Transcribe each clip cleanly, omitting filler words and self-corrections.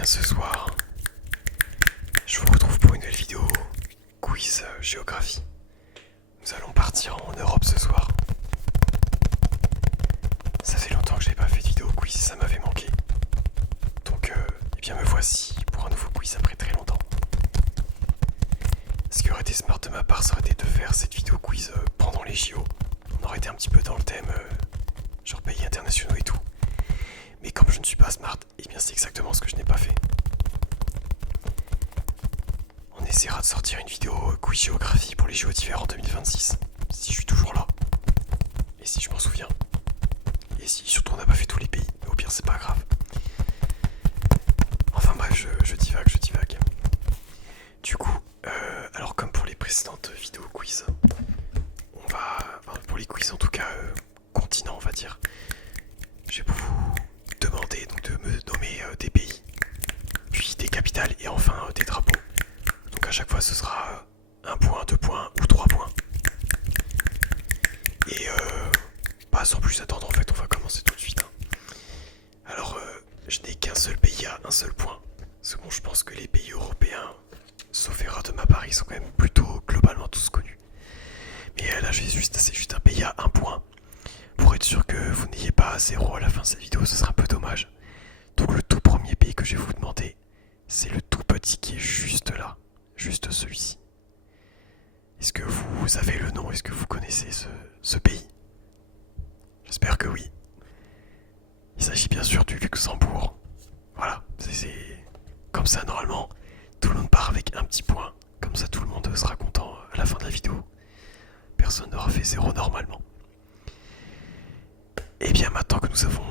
bien ce soir, je vous retrouve pour une nouvelle vidéo quiz géographie. Nous allons partir en Europe ce soir. Ça fait longtemps que je n'ai pas fait de vidéo quiz, ça m'avait manqué. Donc, eh bien me voici pour un nouveau quiz après très longtemps. Ce qui aurait été smart de ma part, ça aurait été de faire cette vidéo quiz pendant les JO. On aurait été un petit peu dans le thème, genre pays internationaux et tout. Mais comme je ne suis pas smart, eh bien c'est exactement ce que je n'ai pas fait. On essaiera de sortir une vidéo quiz géographie pour les JO d'hiver en 2026, si je suis toujours là. Et si je m'en souviens. Et si surtout on n'a pas fait tous les pays, mais au pire c'est pas grave. Enfin bref, je divague. Du coup, alors comme pour les précédentes vidéos quiz, on va, enfin, pour les quiz en tout cas, continent on va dire, je vais vous demander donc de me nommer des pays, puis des capitales et enfin des drapeaux. Donc à chaque fois ce sera 1 point, 2 points ou 3 points. Et pas sans plus attendre en fait, on va commencer tout de suite. Alors je n'ai qu'un seul pays à un seul point. Parce que bon, je pense que les pays européens, sauf erreur de ma part, ils sont quand même plutôt globalement tous connus. Mais là c'est juste un pays à un point. Pour être sûr que vous n'ayez pas 0 à la fin de cette vidéo, ce serait un peu dommage. Donc le tout premier pays que je vais vous demander, c'est le tout petit qui est juste là. Juste celui-ci. Est-ce que vous avez le nom? Est-ce que vous connaissez ce pays? J'espère que oui. Il s'agit bien sûr du Luxembourg. Voilà, c'est comme ça normalement. Tout le monde part avec un petit point. Comme ça tout le monde sera content à la fin de la vidéo. Personne n'aura fait 0 normalement. Et bien maintenant que nous avons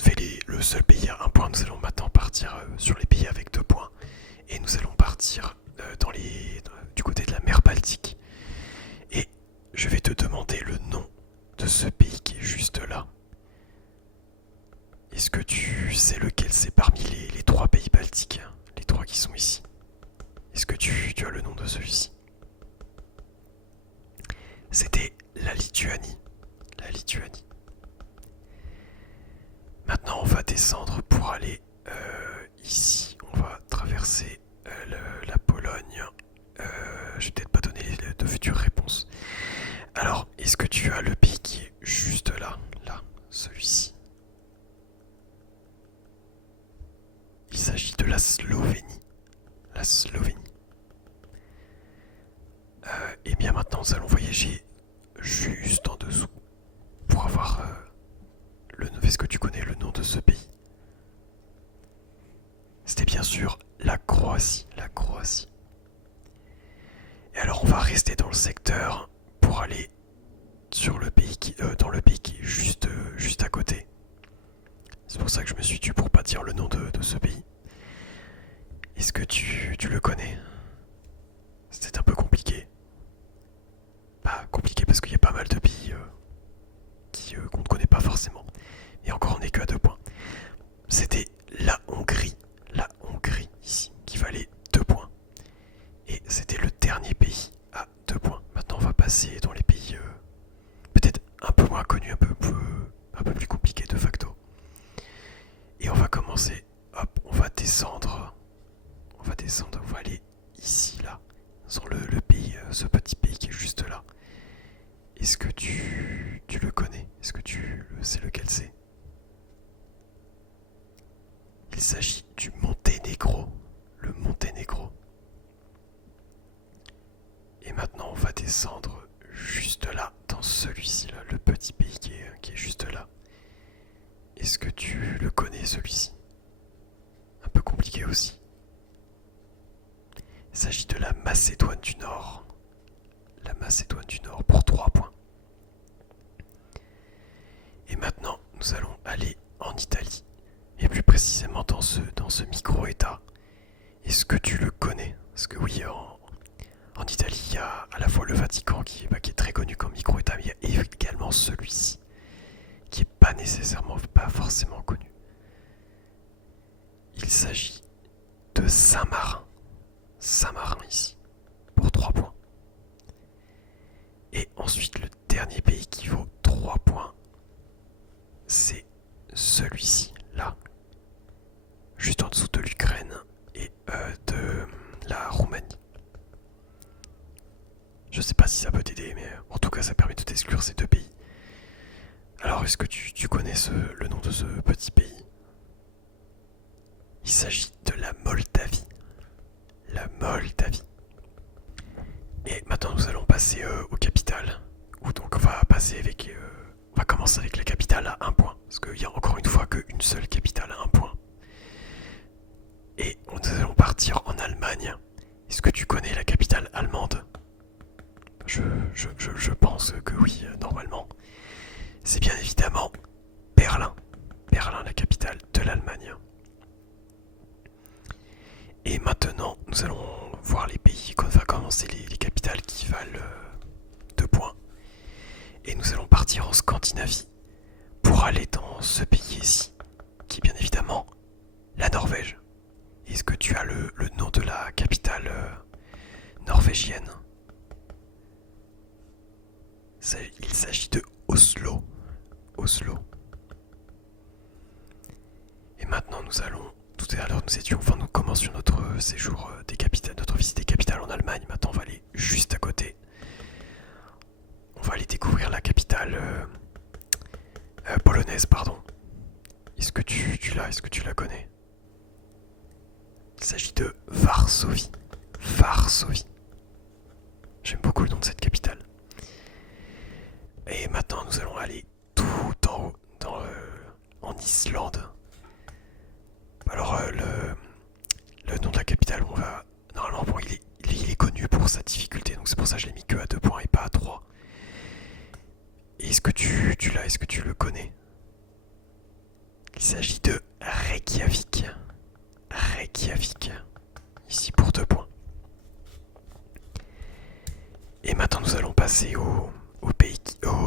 fait le seul pays à un point, nous allons maintenant partir sur les pays avec 2 points. Et nous allons partir du côté de la mer Baltique. Et je vais te demander le nom de ce pays qui est juste là. Est-ce que tu sais lequel c'est parmi les 3 pays baltiques, les 3 qui sont ici? Est-ce que tu as le nom de celui-ci? C'était la Lituanie. La Lituanie. Maintenant on va descendre pour aller ici. On va traverser la Pologne. Je vais peut-être pas donner de futures réponses. Alors, est-ce que tu as le pays qui est juste là? Là, celui-ci. Il s'agit de la Slovénie. La Slovénie. Et bien maintenant, nous allons voyager juste en dessous pour avoir le nom. Est-ce que tu connais le nom de ce pays? C'était bien sûr la Croatie. La Croatie. Et alors, on va rester dans le secteur pour aller sur le pays dans le pays qui est juste à côté. C'est pour ça que je me suis tue pour pas dire le nom de ce pays. Est-ce que tu le connais? C'était un peu compliqué. Pas compliqué parce qu'il y a pas mal de pays qu'on ne connaît pas forcément. Et encore on n'est que à 2 points. C'était la Hongrie. La Hongrie ici, qui valait 2 points. Et c'était le dernier pays à 2 points. Maintenant on va passer dans les pays peut-être un peu moins connus, un peu plus compliqués de facto. Et on va commencer, hop, on va descendre, on va aller ici, là, sur le pays, ce petit pays qui est juste là. Est-ce que tu le connais? Est-ce que tu sais lequel c'est? Il s'agit du Monténégro, le Monténégro. Et maintenant on va descendre juste là, dans celui-ci là, le petit pays qui est juste là. Est-ce que tu le connais celui-ci? Un peu compliqué aussi. Il s'agit de la Macédoine du Nord. La Macédoine du Nord pour 3 points. Et maintenant, nous allons aller en Italie. Et plus précisément dans ce micro-état. Est-ce que tu le connais? Parce que oui, en Italie, il y a à la fois le Vatican qui est très connu comme micro-état, mais il y a également celui-ci, qui est pas forcément connu. Il s'agit de Saint-Marin. Saint-Marin ici, pour 3 points. Et ensuite, le dernier pays qui vaut 3 points, c'est celui-ci, là. Juste en dessous de l'Ukraine. ces deux pays. Alors, est-ce que tu connais le nom de ce petit pays? Il s'agit de la Moldavie. La Moldavie. Et maintenant, nous allons passer aux capitales. Où donc on va passer avec... on va commencer avec la capitale à 1 point. Parce qu'il y a encore une fois qu'une seule capitale à 1 point. Et nous allons partir en Allemagne. Est-ce que tu connais la capitale allemande? Je pense que oui, normalement. C'est bien évidemment Berlin. Berlin, la capitale de l'Allemagne. Et maintenant, nous allons voir les pays. On va commencer les capitales qui valent 2 points. Et nous allons partir en Scandinavie pour aller dans ce pays ici, qui est bien évidemment la Norvège. Est-ce que tu as le nom de la capitale norvégienne? Il s'agit de Oslo. Oslo. Et maintenant nous allons... Tout à l'heure nous commencions notre séjour des capitales, notre visite des capitales en Allemagne. Maintenant on va aller juste à côté. On va aller découvrir la capitale polonaise, pardon. Est-ce que est-ce que tu la connais? Il s'agit de Varsovie. Varsovie. J'aime beaucoup le nom de cette capitale. Et maintenant nous allons aller tout en haut, en Islande. Alors le nom de la capitale, on va... Normalement bon, il est connu pour sa difficulté, donc c'est pour ça que je l'ai mis que à 2 points et pas à 3. Et est-ce que est-ce que tu le connais? Il s'agit de Reykjavik. Reykjavik. Ici pour 2 points. Et maintenant nous allons passer aux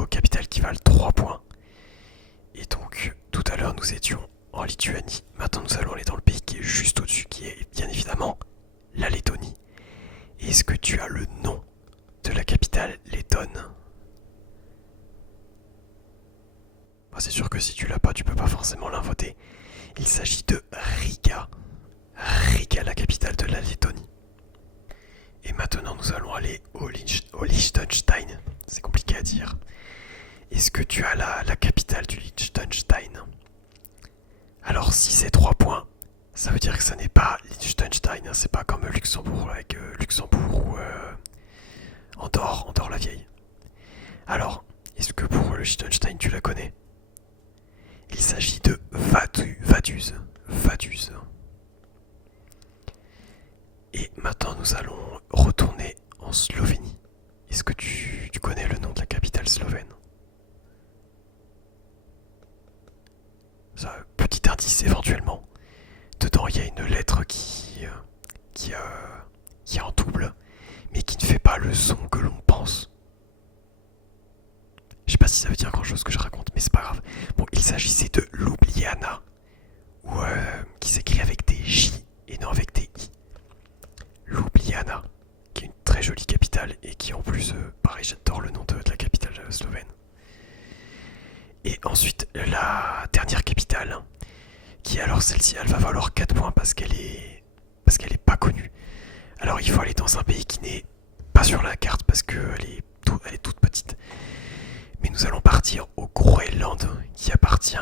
capitales qui valent 3 points. Et donc tout à l'heure nous étions en Lituanie. Maintenant nous allons aller dans le pays qui est juste au-dessus, qui est bien évidemment la Lettonie. Et est-ce que tu as le nom de la capitale lettonne? C'est sûr que si tu l'as pas, tu peux pas forcément l'invoter. Il s'agit de Riga. Riga, la capitale de la Lettonie. Et maintenant nous allons aller au Liechtenstein. C'est compliqué à dire. Est-ce que tu as la capitale du Liechtenstein? Alors si c'est 3 points, ça veut dire que ça n'est pas Liechtenstein, hein, c'est pas comme Luxembourg avec Luxembourg ou Andorre la vieille. Alors, est-ce que pour le Liechtenstein tu la connais? Il s'agit de Vaduz. Et maintenant nous allons retourner en Slovénie. Est-ce que tu connais le nom de la capitale slovène? Ça, petit indice éventuellement. Dedans il y a une lettre qui est en double, mais qui ne fait pas le son que l'on pense. Je sais pas si ça veut dire grand chose que je raconte, mais c'est pas grave. Bon, il s'agissait de Ljubljana, qui s'écrit avec des J et non avec des I. Ljubljana, qui est une très jolie capitale et qui en plus, pareil, j'adore le nom de la capitale slovène. Et ensuite, la dernière capitale, qui alors celle-ci, elle va valoir 4 points parce qu'elle est pas connue. Alors il faut aller dans un pays qui n'est pas sur la carte parce qu'elle est toute petite. Mais nous allons partir au Groenland, qui appartient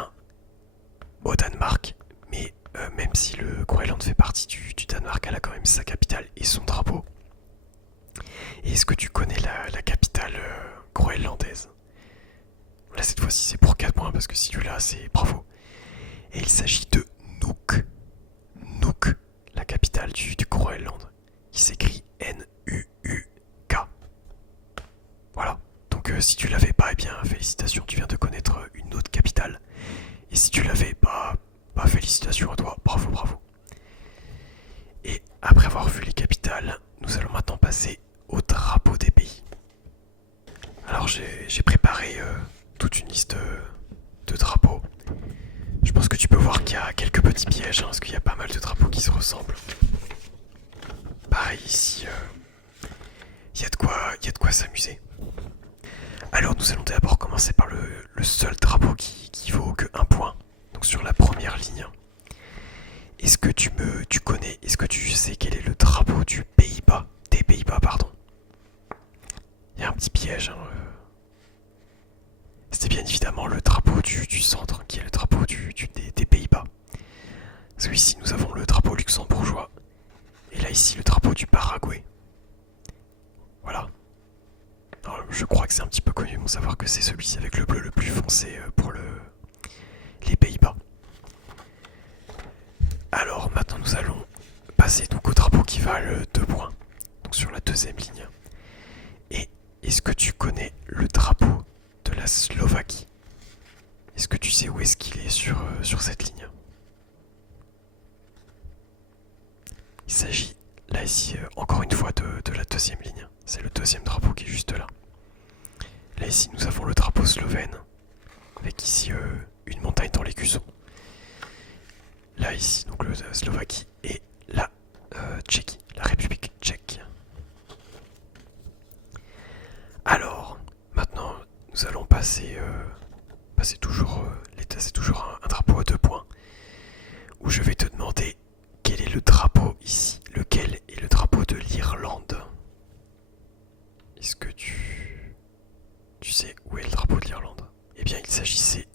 au Danemark. Mais même si le Groenland fait partie du Danemark, elle a quand même sa capitale et son drapeau. Et est-ce que tu connais la capitale groenlandaise? Là cette fois-ci c'est pour 4 points parce que si tu l'as c'est bravo. Et il s'agit de Nuuk. Nuuk, la capitale du Groenland, qui s'écrit N-U-U-K. Voilà. Donc si tu l'avais pas, eh bien félicitations, tu viens de connaître une autre capitale. Et si tu l'avais, bah félicitations à toi, bravo. Et après avoir vu les capitales, nous allons maintenant passer au drapeau des pays. Alors j'ai préparé toute une liste de drapeaux. Je pense que tu peux voir qu'il y a quelques petits pièges, hein, parce qu'il y a pas mal de drapeaux qui se ressemblent. Pareil ici, il y a de quoi s'amuser. Alors nous allons d'abord commencer par le seul drapeau qui vaut que 1 point. Donc sur la première ligne. Est-ce que tu connais, est-ce que tu sais quel est le drapeau des Pays-Bas, pardon. Il y a un petit piège, hein. bien évidemment le drapeau du centre, qui est le drapeau des Pays-Bas. Parce que ici nous avons le drapeau luxembourgeois, et là ici le drapeau du Paraguay. Voilà. Alors, je crois que c'est un petit peu connu, bon savoir que c'est celui-ci avec le bleu le plus foncé pour les Pays-Bas. Alors maintenant nous allons passer donc au drapeau qui valent 2 points, donc sur la deuxième ligne. Et est-ce que tu connais le drapeau de la Slovaquie? Est-ce que tu sais où est-ce qu'il est sur cette ligne? Il s'agit là ici encore une fois de la deuxième ligne. C'est le deuxième drapeau qui est juste là. Là ici nous avons le drapeau slovène, avec ici une montagne dans l'écusson. Là ici donc la Slovaquie et la Tchéquie, la République tchèque. Alors maintenant nous allons passer toujours c'est toujours un drapeau à 2 points, où je vais te demander quel est le drapeau ici, lequel est le drapeau de l'Irlande. Est-ce que tu sais où est le drapeau de l'Irlande? Eh bien il s'agissait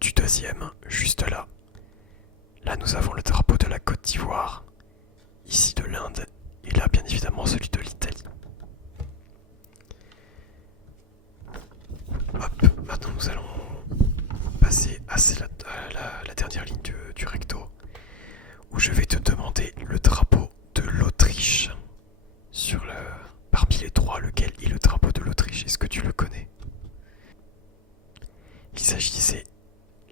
du deuxième, juste là. Là nous avons le drapeau de la Côte d'Ivoire, ici de l'Inde, et là bien évidemment celui de l'Italie. Hop, maintenant nous allons passer à la dernière ligne du recto, où je vais te demander le drapeau de l'Autriche. Parmi les trois, lequel est le drapeau de l'Autriche? Est-ce que tu le connais? Il s'agissait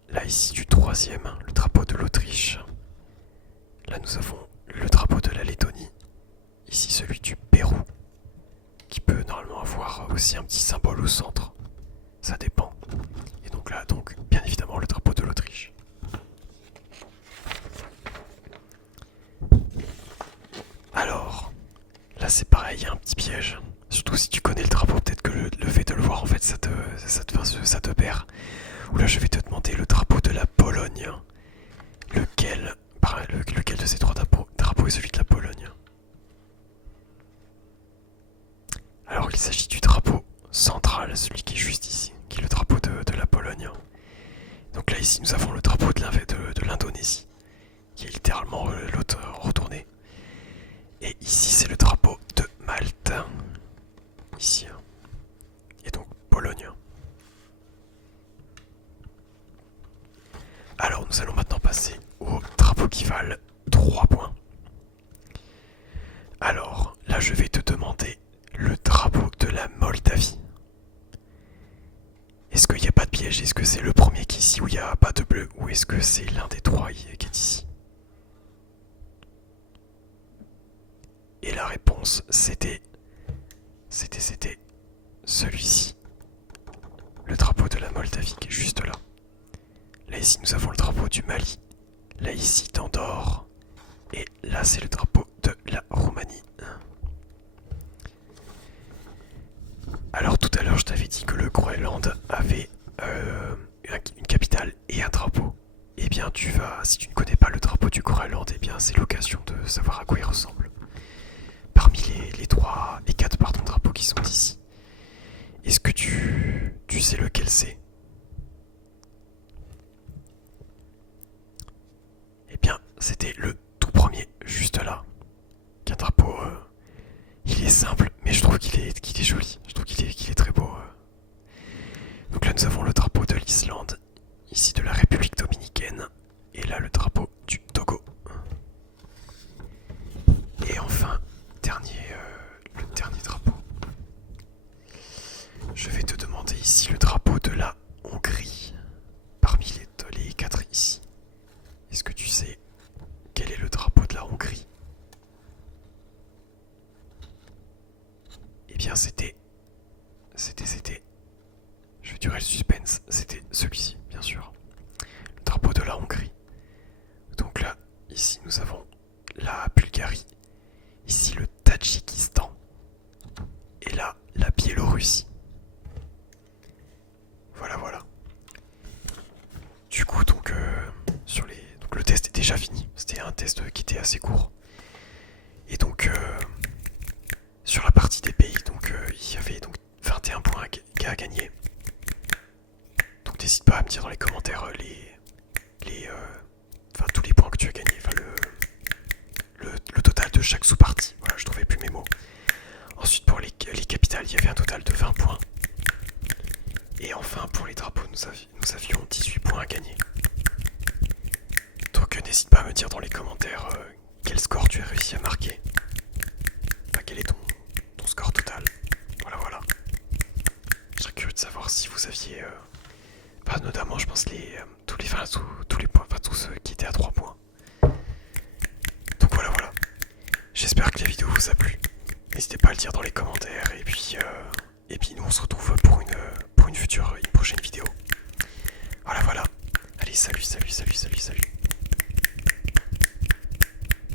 là ici du troisième, le drapeau de l'Autriche. Là nous avons le drapeau de la Lettonie, ici celui du Pérou, qui peut normalement avoir aussi un petit symbole au centre, ça dépend. Et donc là, bien évidemment le drapeau de l'Autriche. Alors, là c'est pareil, il y a un petit piège. Surtout si tu connais le drapeau, peut-être que le fait de le voir en fait ça te perd. Ou là je vais te demander le drapeau de la Pologne. Lequel de ces trois drapeaux est celui de la Pologne? Alors il s'agit du drapeau central, celui qui est juste ici, qui est le drapeau de la Pologne. Donc là ici nous avons le drapeau de l'Indonésie, qui est littéralement l'autre retourné. Et ici c'est le drapeau de Malte, ici. Et donc Pologne. Alors nous allons maintenant passer au drapeau qui valent 3 points. Alors là je vais te demander le drapeau de la Moldavie. Est-ce qu'il n'y a pas de piège? Est-ce que c'est le premier qui est ici où il n'y a pas de bleu? Ou est-ce que c'est l'un des trois qui est ici? Et la réponse c'était celui-ci. Le drapeau de la Moldavie qui est juste là. Là ici nous avons le drapeau du Mali. Là ici d'Andorre. Et là c'est le drapeau de la Roumanie. Alors tout à l'heure je t'avais dit que le Groenland avait une capitale et un drapeau. Eh bien si tu ne connais pas le drapeau du Groenland, eh bien c'est l'occasion de savoir à quoi il ressemble. Parmi les 3 et 4 drapeaux qui sont ici, est-ce que tu sais lequel c'est? Eh bien c'était le tout premier, juste là. Qu'un drapeau, il est simple, mais je trouve qu'il est joli. Je trouve qu'il est très beau. Donc là nous avons le drapeau de l'Islande, ici de la République dominicaine, et là le drapeau du Togo. Et enfin, le dernier drapeau. Je vais te demander ici le drapeau de la Hongrie, parmi les 4 ici. Est-ce que tu sais quel est le drapeau de la Hongrie? Eh bien c'était... Je vais durer le suspense, c'était celui-ci, bien sûr. Le drapeau de la Hongrie. Donc là, ici nous avons la Bulgarie, ici le Tadjikistan, et là la Biélorussie. Voilà. Du coup donc le test est déjà fini. C'était un test qui était assez court. Et donc sur la partie des pays, il y avait donc 21 points à gagner. n'hésite pas à me dire dans les commentaires enfin, tous les points que tu as gagnés, enfin le total de chaque sous-partie. Voilà, je trouvais plus mes mots. Ensuite pour les capitales, il y avait un total de 20 points. Et enfin pour les drapeaux, nous avions 18 points à gagner. Donc n'hésite pas à me dire dans les commentaires quel score tu as réussi à marquer. Enfin, quel est ton score total. Voilà. Je serais curieux de savoir si vous aviez... enfin, notamment je pense tous les points, enfin tous ceux qui étaient à 3 points. Donc voilà. J'espère que la vidéo vous a plu. N'hésitez pas à le dire dans les commentaires. Et puis nous on se retrouve pour une prochaine vidéo. Voilà. Allez, salut.